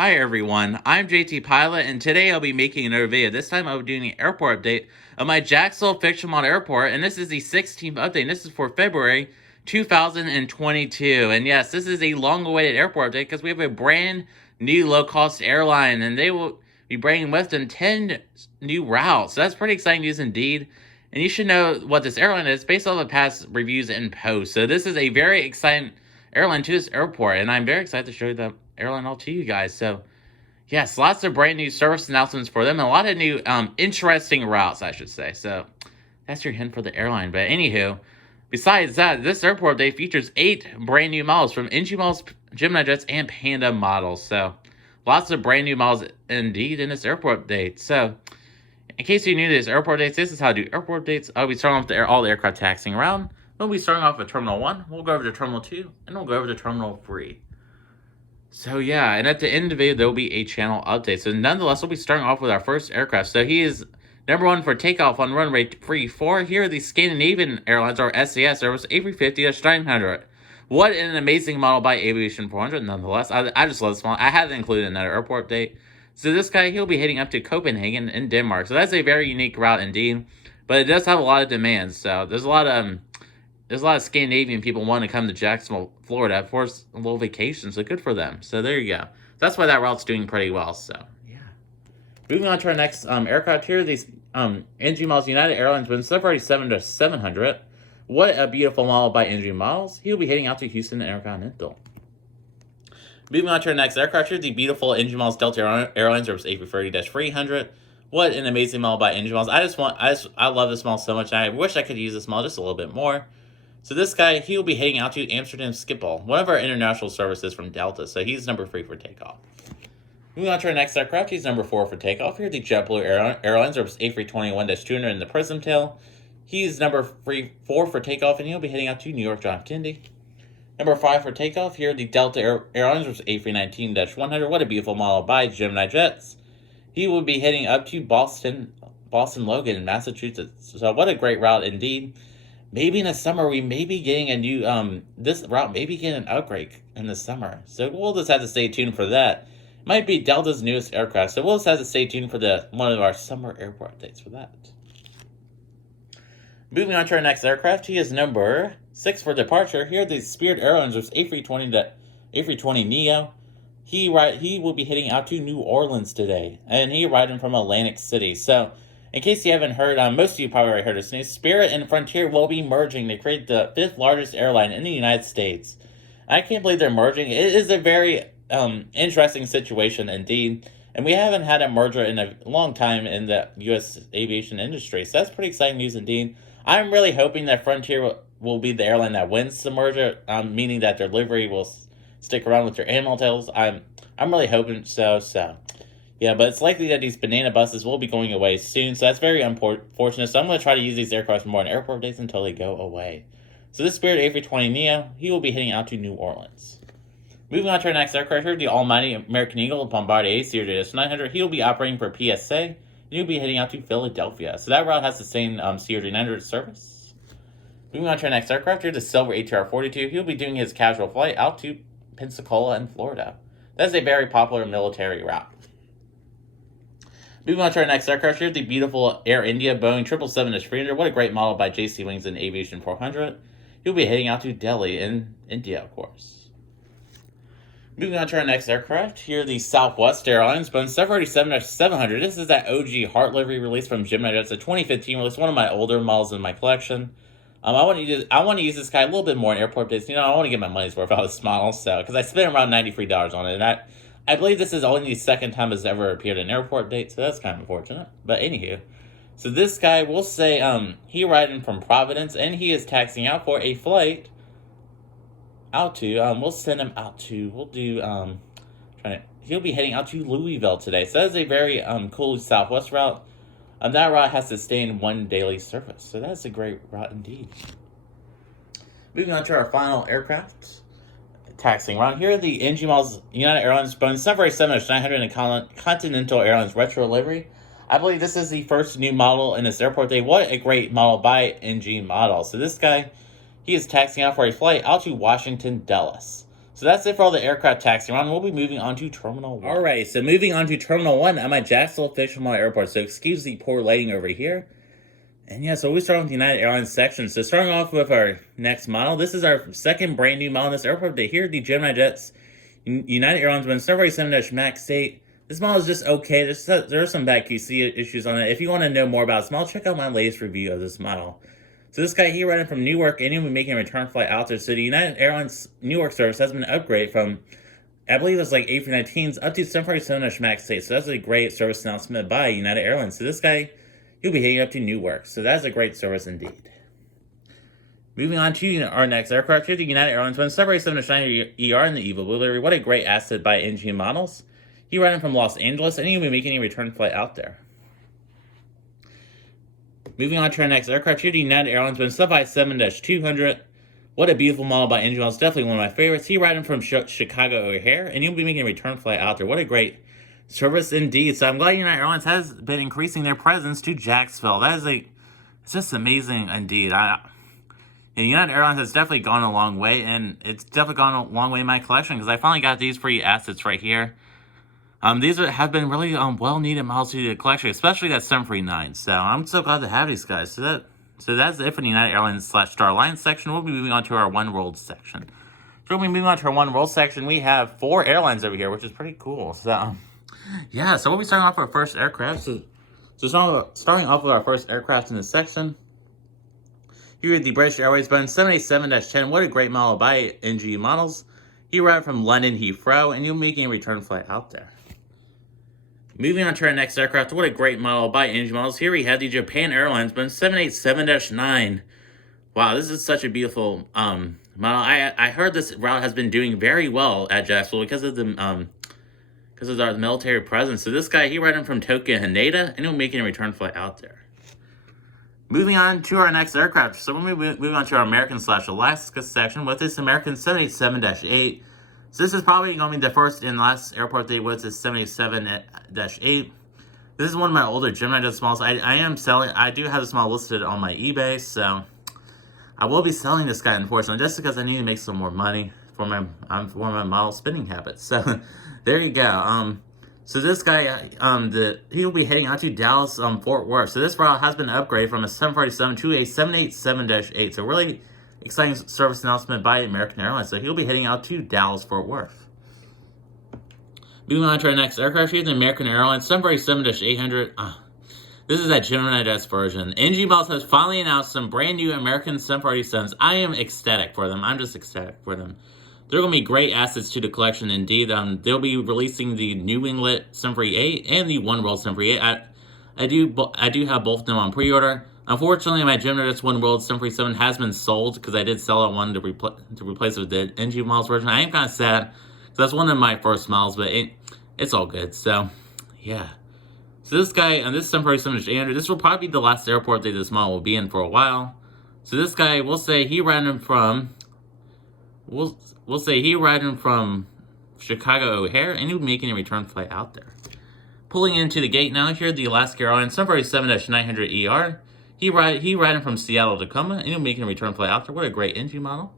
Hi everyone, I'm JT Pilot, and today I'll be making another video. This time I'll be doing an airport update of my Jacksonville Fictional Airport, and this is the 16th update, and this is for February 2022. And yes, this is a long-awaited airport update because we have a brand new low-cost airline, and they will be bringing with them 10 new routes. So that's pretty exciting news indeed. And you should know what this airline is based on the past reviews and posts. So this is a very exciting airline to this airport, and I'm very excited to show the airline all to you guys. So yes, lots of brand new service announcements for them, and a lot of new interesting routes, I should say. So that's your hint for the airline. But anywho, besides that, this airport day features 8 brand new models from NG models, Gemini jets, and Panda models. So lots of brand new models indeed in this airport update. So in case you're new to this airport dates, this is how to do airport dates. I'll be starting off with all the aircraft taxiing around. We'll be starting off with Terminal 1, we'll go over to Terminal 2, and we'll go over to Terminal 3. So yeah, and at the end of the video, there will be a channel update. So nonetheless, we'll be starting off with our first aircraft. So he is number 1 for takeoff on runway 34. Here are the Scandinavian Airlines, or SAS Airbus A350-900. What an amazing model by Aviation 400, nonetheless. I just love this model. I had to include another airport update. So this guy, he'll be heading up to Copenhagen in Denmark. So that's a very unique route indeed. But it does have a lot of demands. So there's a lot of Scandinavian people wanting to come to Jacksonville, Florida for a little vacation, so good for them. So there you go. That's why that route's doing pretty well. So yeah. Moving on to our next aircraft here, these NG models, United Airlines Boeing 747-700. What a beautiful model by NG models. He'll be heading out to Houston Intercontinental. Moving on to our next aircraft here, the beautiful NG models Delta Airlines Airbus A330-300. What an amazing model by NG models. I love this model so much. I wish I could use this model just a little bit more. So this guy, he will be heading out to Amsterdam Schiphol, one of our international services from Delta. So he's number 3 for takeoff. Moving on to our next aircraft, he's number 4 for takeoff. Here, the JetBlue Airlines Airbus A321-200 in the Prism Tail. He's number 4 for takeoff, and he'll be heading out to New York John F. Kennedy. Number 5 for takeoff, here, the Delta Airlines Airbus A319-100. What a beautiful model by Gemini Jets. He will be heading up to Boston Logan in Massachusetts. So what a great route indeed. Maybe in the summer, we may be getting a new, this route may be getting an upgrade in the summer. So we'll just have to stay tuned for that. It might be Delta's newest aircraft, so we'll just have to stay tuned for one of our summer airport updates for that. Moving on to our next aircraft, he is number 6 for departure. Here, the Spirit Airlines A320neo. He will be heading out to New Orleans today, and he arrived from Atlantic City. So in case you haven't heard, most of you probably already heard this news, Spirit and Frontier will be merging to create the 5th largest airline in the United States. I can't believe they're merging. It is a very interesting situation indeed, and we haven't had a merger in a long time in the U.S. aviation industry, so that's pretty exciting news indeed. I'm really hoping that Frontier will be the airline that wins the merger, meaning that their livery will stick around with their animal tails. I'm really hoping so. Yeah, but it's likely that these banana buses will be going away soon, so that's very unfortunate. So I'm going to try to use these aircraft more in airport dates until they go away. So this Spirit A320neo, he will be heading out to New Orleans. Moving on to our next aircraft here, the almighty American Eagle Bombardier CRJ-900. He will be operating for PSA, and he'll be heading out to Philadelphia. So that route has the same CRJ-900 service. Moving on to our next aircraft here, the Silver ATR-42. He'll be doing his casual flight out to Pensacola in Florida. That's a very popular military route. Moving on to our next aircraft here, the beautiful Air India Boeing 777-300. What a great model by JC Wings and Aviation 400. He'll be heading out to Delhi in India, of course. Moving on to our next aircraft, here the Southwest Airlines Boeing 747-700. This is that OG Heart livery release from Gemini. It's a 2015 release, one of my older models in my collection. I want to use this guy a little bit more in airport days. I want to get my money's worth out of this model, so because I spent around $93 on it, and I believe this is only the second time it's ever appeared in airport date, so that's kind of unfortunate. But anywho, so this guy, we'll say he arrived in from Providence, and he is taxiing out for a flight out to, we'll send him out to, he'll be heading out to Louisville today. So that's a very cool Southwest route. That route has to stay in one daily service, so that's a great route indeed. Moving on to our final aircraft. Taxiing around here, the NG models United Airlines Boeing 747-900 and Continental Airlines retro livery. I believe this is the first new model in this airport day. What a great model by NG model. So this guy, he is taxiing out for a flight out to Washington Dulles. So that's it for all the aircraft taxiing around. We'll be moving on to Terminal 1. Alright, so moving on to Terminal 1 at my Jacksonville Fictional Airport. So excuse the poor lighting over here. And yeah, so we start with the United Airlines section. So starting off with our next model. This is our second brand new model in this airport update here. The Gemini Jets United Airlines Boeing 747 MAX 8. This model is just okay. There are some bad QC issues on it. If you want to know more about this model, check out my latest review of this model. So this guy here running from Newark, and he'll be making a return flight out there. So the United Airlines Newark service has been upgraded from, I believe it's like A319s up to 747 MAX 8. So that's a great service announcement by United Airlines. So this guy, he'll be heading up to Newark. So that's a great service indeed. Moving on to our next aircraft here, the United Airlines Boeing 747 ER in the Evo Blue. What a great asset by NG Models. He running from Los Angeles, and he'll be making a return flight out there. Moving on to our next aircraft here, the United Airlines Boeing 757-200. What a beautiful model by NG Models. Definitely one of my favorites. He riding from Chicago O'Hare, and he'll be making a return flight out there. What a great service indeed. So I'm glad United Airlines has been increasing their presence to Jacksonville. It's just amazing indeed. And United Airlines has definitely gone a long way, and it's definitely gone a long way in my collection because I finally got these free assets right here. These have been really well-needed models to the collection, especially that 739. So I'm so glad to have these guys. So that's it for the United Airlines / Star Alliance section. We'll be moving on to our One World section. So we'll be moving on to our One World section. We have 4 airlines over here, which is pretty cool. So yeah, so we'll be starting off with our first aircraft. So starting off with our first aircraft in this section. Here at the British Airways Boeing 787-10. What a great model by NG Models. He arrived from London Heathrow, and you'll be making a return flight out there. Moving on to our next aircraft, what a great model by NG Models. Here we have the Japan Airlines Boeing 787-9. Wow, this is such a beautiful model. I heard this route has been doing very well at Jacksonville because of our military presence. So this guy, he riding from Tokyo Haneda, and he'll be making a return flight out there. Moving on to our next aircraft. So we'll move on to our American / Alaska section with this American 787-8. So this is probably going to be the first and last airport day with this 787-8. This is one of my older Gemini Jets models. I do have this model listed on my eBay, so I will be selling this guy, unfortunately, just because I need to make some more money for my model spending habits. So there you go. So this guy, he'll be heading out to Dallas, Fort Worth. So this route has been upgraded from a 747 to a 787-8. So really exciting service announcement by American Airlines. So he'll be heading out to Dallas, Fort Worth. Moving on to our next aircraft here, the American Airlines 747-800. This is that Gemini Jets version. NG Models has finally announced some brand new American 747s. I am ecstatic for them. I'm just ecstatic for them. They're going to be great assets to the collection indeed. They'll be releasing the New England 738 and the One World 738. I do have both of them on pre-order. Unfortunately, my Gemini Jets One World 737 has been sold because I did sell that one to replace it with the NG Models version. I am kind of sad because that's one of my first models, but it's all good. So yeah. So this guy on this 747-800, this will probably be the last airport that this model will be in for a while. So this guy, we'll say he ran from Chicago O'Hare, and he'll be making a return flight out there. Pulling into the gate now here, the Alaska Airlines 747-900ER. He riding from Seattle to Tacoma, and he'll be making a return flight out there. What a great NG model.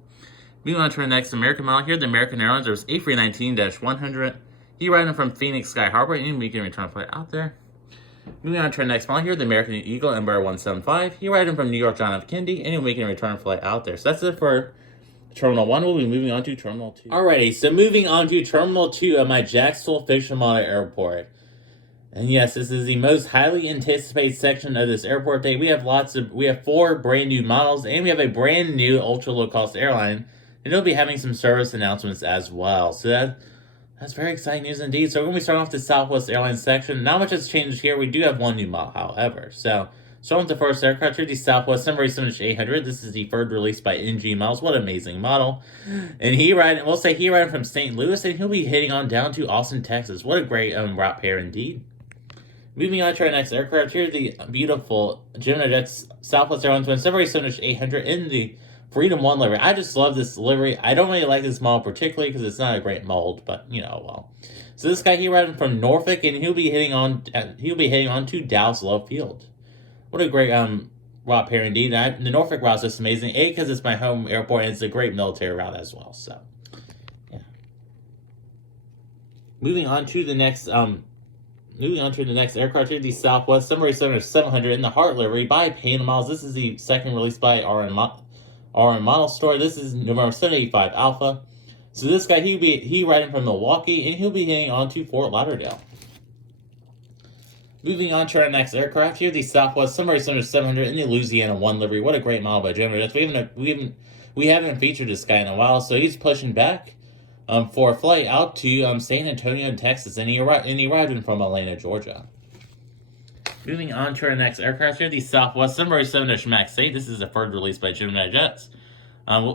Moving on to our next American model here, the American Airlines. There's A319-100. He riding from Phoenix Sky Harbor, and he'll be making a return flight out there. Moving on to our next model here, the American Eagle Embraer 175. He riding from New York John F. Kennedy, and he'll be making a return flight out there. So that's it for Terminal 1. We'll be moving on to Terminal 2. Alrighty, so moving on to Terminal 2 of my Jacksonville Fictional Airport. And yes, this is the most highly anticipated section of this airport day. We have 4 brand new models, and we have a brand new ultra low cost airline, and they'll be having some service announcements as well. So that's very exciting news indeed. So we're going to be starting off the Southwest Airlines section. Not much has changed here. We do have one new model, however. So starting with the first aircraft here, the Southwest 747-800. This is the third release by NG Models. What an amazing model. And we'll say he riding from St. Louis, and he'll be heading on down to Austin, Texas. What a great route pair indeed. Moving on to our next aircraft here, the beautiful Gemini Jets Southwest Airlines 747-800 in the Freedom 1 livery. I just love this livery. I don't really like this model particularly because it's not a great mold, but well. So this guy, he riding from Norfolk, and he'll be heading on to Dallas Love Field. What a great route pair indeed. The Norfolk route is just amazing. A, because it's my home airport, and it's a great military route as well. So yeah. Moving on to the next aircraft here, the Southwest 700 in the Heart livery by Painted Models. This is the second release by RN Model Store. This is November 785 Alpha. So this guy, he riding from Milwaukee, and he'll be heading on to Fort Lauderdale. Moving on to our next aircraft here, the Southwest 700 in the Louisiana 1 livery. What a great model by Gemini. We haven't featured this guy in a while, so he's pushing back for a flight out to San Antonio, Texas, and he arrived in from Atlanta, Georgia. Moving on to our next aircraft here, the Southwest 707 MAX 8. This is the third release by Gemini Jets.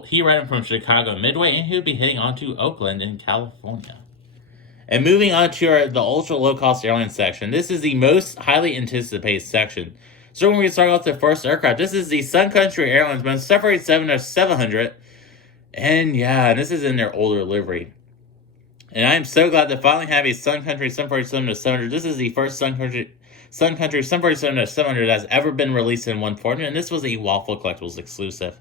He arrived from Chicago Midway, and he'll be heading on to Oakland in California. And moving on to the ultra low-cost airline section, this is the most highly anticipated section. So when we start off the first aircraft, this is the Sun Country Airlines Boeing 737-700. And yeah, this is in their older livery. And I am so glad to finally have a Sun Country 737-700. This is the first Sun Country 737-700 that's ever been released in one format, and this was a Waffle Collectibles exclusive.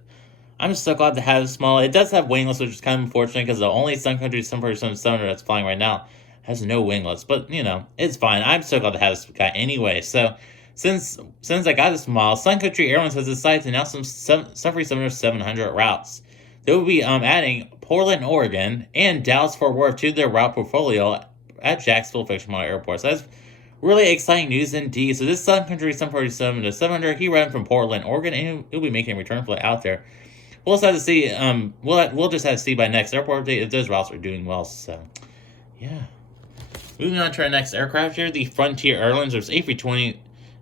I'm just so glad to have this model. It does have winglets, which is kind of unfortunate because the only Sun Country 737-700 that's flying right now has no winglets. But, you know, it's fine. I'm so glad to have this guy anyway. So, since I got this model, Sun Country Airlines has decided to announce some 737-700 routes. They will be adding Portland, Oregon, and Dallas-Fort Worth to their route portfolio at Jacksonville Fictional Airport. So that's really exciting news indeed. So this Sun Country 737-700, he ran from Portland, Oregon, and he'll be making a return flight out there. We'll just have to see. We'll just have to see by next airport update if those routes are doing well. So, yeah. Moving on to our next aircraft here, the Frontier Airlines. There's A320neo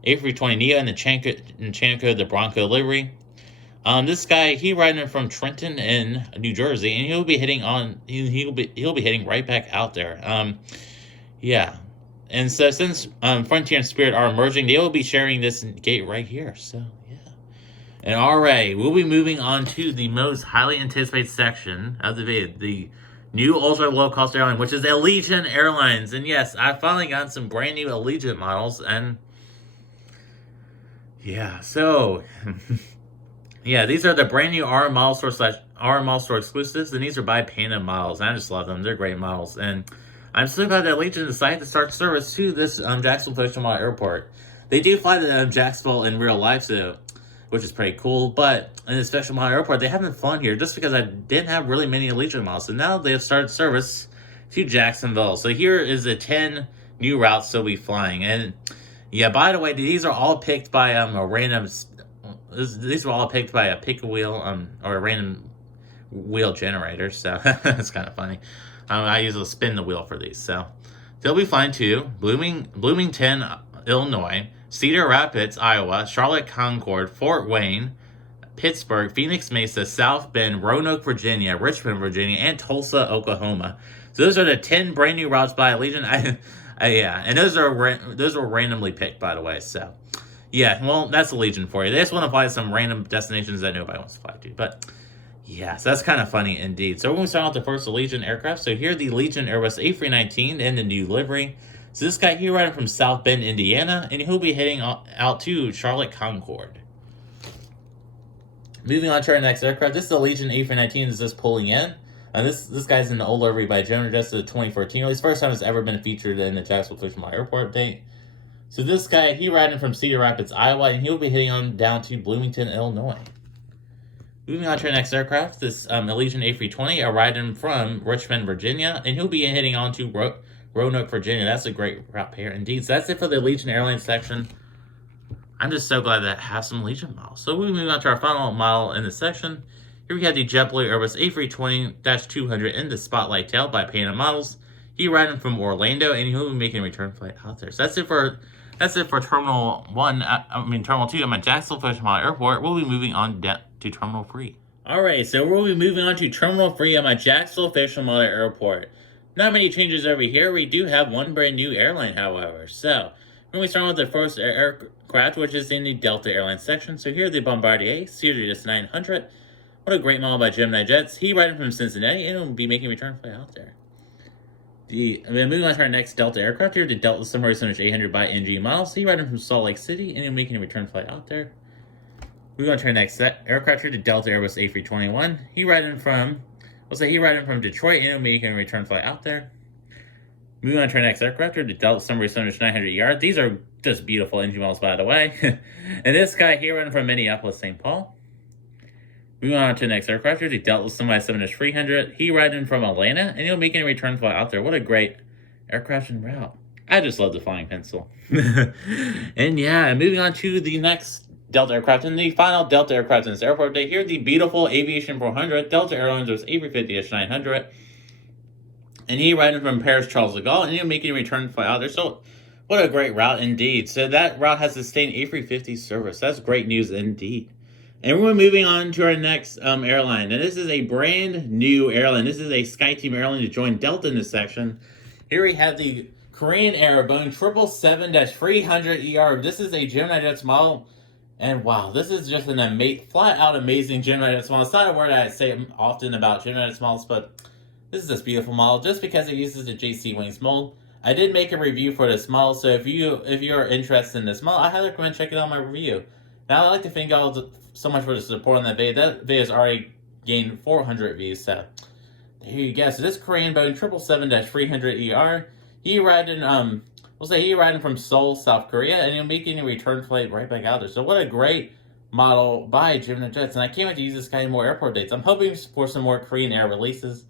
and the Chanico, the Bronco livery. This guy, he riding from Trenton in New Jersey, and he'll be hitting right back out there. Yeah. And so since Frontier and Spirit are merging, they will be sharing this gate right here. So, yeah. And alright, we'll be moving on to the most highly anticipated section of the video, the new ultra low-cost airline, which is Allegiant Airlines. And yes, I finally got some brand new Allegiant models, and yeah, so yeah, these are the brand new RM Model Store exclusives, and these are by Painted Models. I just love them. They're great models, and I'm so glad that Allegiant decided to start service to this Jacksonville Fictional Airport. They do fly to Jacksonville in real life, so which is pretty cool. But in this Fictional Airport, they haven't flown here just because I didn't have really many Allegiant models. So now they have started service to Jacksonville. So here is the 10 new routes they'll be flying. And yeah, by the way, these are all picked by a random. These were all picked by a pick a wheel or a random wheel generator. So it's kind of funny. I usually spin the wheel for these. So they'll be flying to Bloomington, Illinois, Cedar Rapids, Iowa, Charlotte Concord, Fort Wayne, Pittsburgh, Phoenix Mesa, South Bend, Roanoke, Virginia, Richmond, Virginia, and Tulsa, Oklahoma. So those are the 10 brand new routes by Allegiant. Yeah, and those were randomly picked, by the way. So yeah, well, that's Allegiant for you. They just want to fly to some random destinations that nobody wants to fly to. But yeah, so that's kind of funny indeed. So we're going to start out the first Allegiant aircraft. So here the Allegiant Airbus A319 in the new livery. So this guy here riding from South Bend, Indiana, and he'll be heading out to Charlotte Concord. Moving on to our next aircraft, this is the Allegiant A319 is just pulling in. This guy's in the old livery by Gemini, just the 2014. His first time it's ever been featured in the Jacksonville Fictional Airport update. So this guy, he riding from Cedar Rapids, Iowa, and he'll be heading on down to Bloomington, Illinois. Moving on to our next aircraft, this Allegiant A320, riding from Richmond, Virginia, and he'll be heading on to Roanoke, Virginia. That's a great route pair indeed. So that's it for the Allegiant Airlines section. I'm just so glad that I have some Allegiant models. So we move on to our final model in this section. Here we have the Jetblue Airbus A320-200 in the Spotlight Tail by Painted Models. He riding from Orlando, and he'll be making a return flight out there. So that's it for Terminal 2 at my Jacksonville Fictional Airport. We'll be moving on to Terminal 3. Alright, so we'll be moving on to Terminal 3 at my Jacksonville Fictional Airport. Not many changes over here. We do have one brand new airline, however. So, we're going to start with the first aircraft, which is in the Delta Airlines section. So here, the Bombardier Sirius 900. What a great model by Gemini Jets. He riding from Cincinnati, and will be making a return flight out there. Moving on to our next Delta aircraft here, the Delta Submarine 800 by NG Models. He riding from Salt Lake City, and he'll be making a return flight out there. Moving on to our next aircraft here, the Delta Airbus A321. He riding from Detroit, and he'll be making a return flight out there. Moving on to our next aircraft, the Delta Summary 900ER. These are just beautiful engine models, by the way. And this guy here running from Minneapolis, St. Paul. Moving on to the next aircraft, the Delta Semi 7-300. He riding from Atlanta, and he'll make a return flight out there. What a great aircraft en route. I just love the flying pencil. And yeah, moving on to the next Delta aircraft, and the final Delta aircraft in this airport day. Here, the beautiful Aviation 400. Delta Airlines was A350-900. And he riding from Paris Charles de Gaulle, and he'll make a return flight out there. So, what a great route indeed. So, that route has sustained A350 service. That's great news indeed. And we're moving on to our next airline. And this is a brand new airline. This is a SkyTeam airline to join Delta in this section. Here we have the Korean Air Boeing 777-300ER. This is a Gemini Jets model. And wow, this is just an flat out amazing Gemini Jets model. It's not a word I say often about Gemini Jets models, but this is this beautiful model just because it uses the JC Wings mold. I did make a review for this model, so if you're interested in this model, I highly recommend checking out my review. Now, I'd like to thank y'all so much for the support on that video. That video has already gained 400 views, so there you go. So this Korean Boeing 777-300ER, he riding from Seoul, South Korea, and he'll making a return flight right back out there. So what a great model by Gemini Jets, and I can't wait to use this guy in more airport dates. I'm hoping for some more Korean Air releases.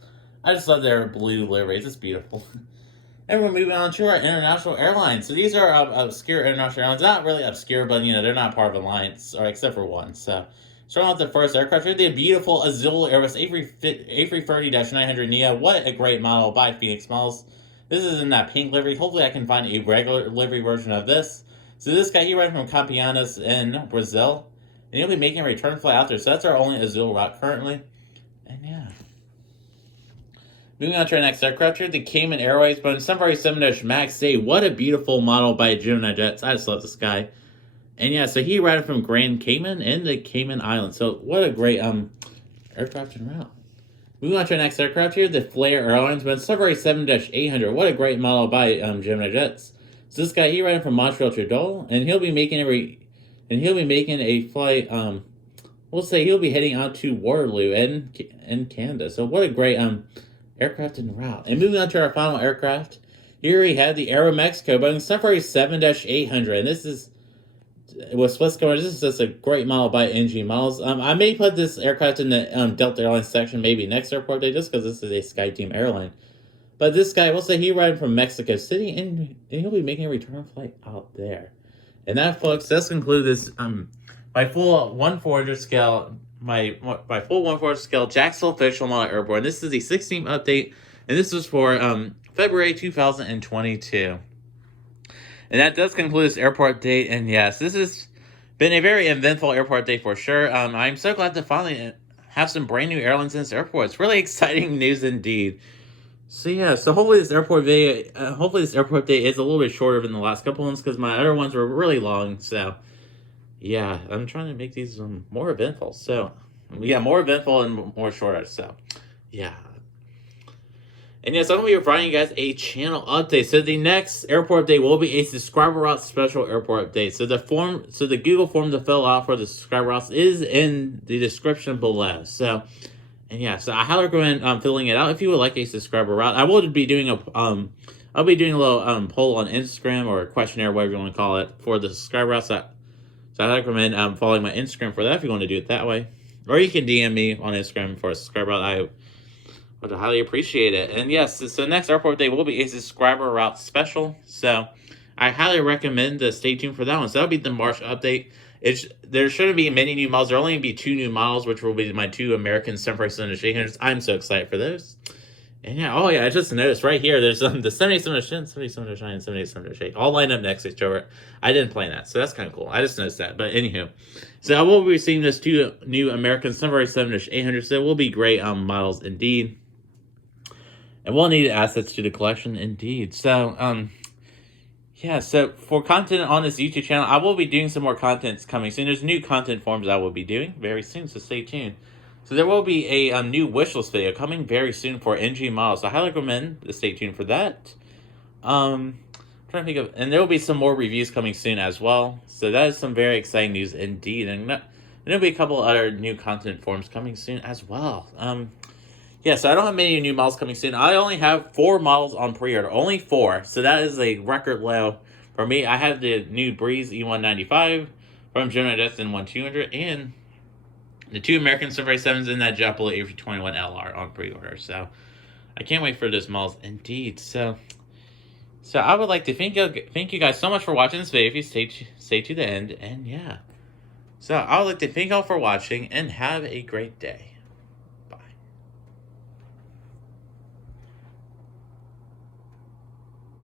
I just love their blue liveries. It's beautiful. And we're moving on to our international airlines. So these are obscure international airlines. Not really obscure, but they're not part of Alliance, or except for one. So starting with the first aircraft, we have the beautiful Azul Airbus A330-900 Neo. What a great model by Phoenix Models. This is in that pink livery. Hopefully I can find a regular livery version of this. So this guy, he ran from Campinas in Brazil. And he'll be making a return flight out there. So that's our only Azul route currently. And yeah. Moving on to our next aircraft here, the Cayman Airways Boeing 747-MAX A. What a beautiful model by Gemini Jets. I just love this guy. And yeah, so he ran from Grand Cayman in the Cayman Islands. So what a great aircraft en route. Moving on to our next aircraft here, the Flair Airlines Boeing 747-800. What a great model by Gemini Jets. So this guy, he ran from Montreal to Dole, and he'll be making a flight. We'll say he'll be heading out to Waterloo in Canada. So what a great aircraft en route. And moving on to our final aircraft, here we have the Aeromexico Boeing 747-800, and this is with Swiss This is just a great model by NG Models. I may put this aircraft in the Delta Airlines section maybe next airport day, just because this is a SkyTeam airline. But this guy, we'll say he riding from Mexico City, and he'll be making a return flight out there. And that, folks, does conclude this my full 1/4 scale. My full 1/4 scale Jacksonville Fictional Model Airport. And this is the 16th update, and this was for February 2022. And that does conclude this airport date. And yes, this has been a very eventful airport day for sure. I'm so glad to finally have some brand new airlines in this airport. It's really exciting news indeed. So yeah, so hopefully this airport day is a little bit shorter than the last couple ones, because my other ones were really long. So yeah, I'm trying to make these more eventful. So, yeah, more eventful and more shorter. So, yeah. And yes, I'm going to be providing you guys a channel update. So, the next airport update will be a subscriber route special airport update. So, the Google form to fill out for the subscriber routes is in the description below. So, and yeah, so I highly recommend filling it out if you would like a subscriber route. I will be doing I'll be doing a little poll on Instagram, or a questionnaire, whatever you want to call it, for the subscriber routes. So I recommend following my Instagram for that if you want to do it that way. Or you can DM me on Instagram for a subscriber route. I would highly appreciate it. And yes, so next airport day will be a subscriber route special. So I highly recommend to stay tuned for that one. So that'll be the March update. There shouldn't be many new models. There will only be 2 new models, which will be my 2 American 747-800s. I'm so excited for those. And yeah, oh yeah, I just noticed right here, there's the 77-9, 78-8, all lined up next to each other. I didn't plan that, so that's kind of cool. I just noticed that, but anywho. So I will be receiving those 2 new American 747-800, so it will be great models indeed. And we'll need assets to the collection indeed. So, yeah, so for content on this YouTube channel, I will be doing some more content coming soon. There's new content forms I will be doing very soon, so stay tuned. So there will be a new wishlist video coming very soon for NG Models. So I highly recommend to stay tuned for that. Trying to think of, and there will be some more reviews coming soon as well. So that is some very exciting news indeed. And there'll be a couple other new content forms coming soon as well. Yeah, so I don't have many new models coming soon. I only have 4 models on pre-order. Only 4. So that is a record low for me. I have the new Breeze E195 from Gemini Destin 1200 and the 2 American 747s in that Jetblue A321LR on pre-order. So I can't wait for those models indeed. So I would like to thank you guys so much for watching this video if you stay to the end. And yeah. So I would like to thank y'all for watching and have a great day.